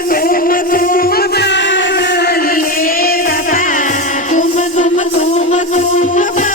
बाबा